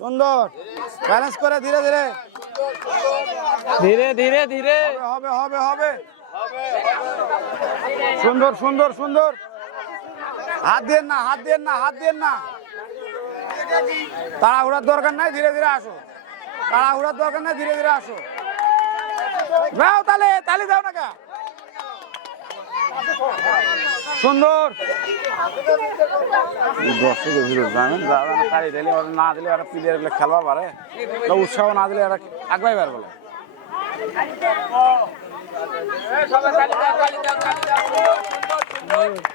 সুন্দর ব্যালেন্স করে ধীরে ধীরে ধীরে ধীরে ধীরে হবে হবে হবে সুন্দর সুন্দর সুন্দর হাত দিয়ে না হাত দিয়ে না হাত দিয়ে না তাড়াহুড়ার দরকার নাই ধীরে ধীরে আসো তাড়াহুড়ার দরকার নাই ধীরে ধীরে আসো যাও তালে তালে যাও না কা সুন্দর দর্শকের ভিড় জানেন তাড়ি দিলে না দিলে ওরা প্লেয়ার গুলো খেলবা পারে উৎসাহ না দিলে এরা আগবাই পারবে বলে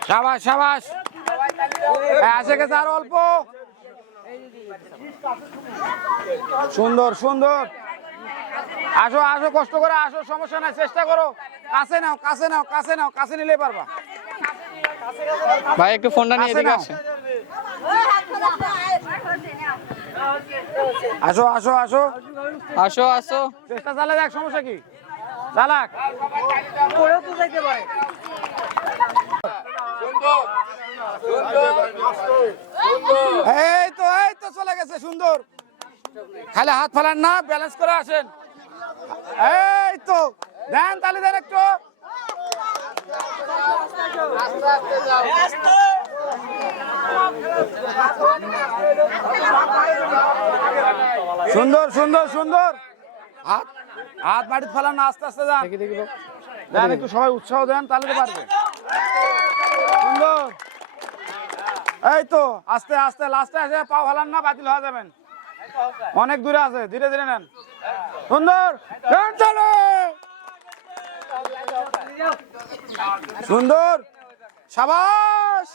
সাবাস সাবাস আসে গেছে আর অল্প সুন্দর সুন্দর আসো আসো কষ্ট করে আসো সমস্যা নাই চেষ্টা করো কাছে নাও কাছে নাও কাছে নাও কাছে নিলে পারবা ভাই একটু ফোনটা নিয়ে এদিকে আসেন আসো আসো আসো আসো আসো চেষ্টা চালে দেখ সমস্যা কি চালাক এই তো চলে গেছে সুন্দর খালি হাত ফেলান না ব্যালেন্স করে আসেন এই তো দেন তালি দেন একটু সুন্দর সুন্দর সুন্দর হাত হাত মাটিতে ফেলান না আস্তে আস্তে যান দেন একটু সবাই উৎসাহ দেন তাহলে তো পারবে সুন্দর এই তো আস্তে আস্তে লাস্টে এসে পাও ফেলান না বাতিল হয়ে যাবেন অনেক দূরে আছে ধীরে ধীরে নেন সুন্দর চলো সুন্দর সাবাস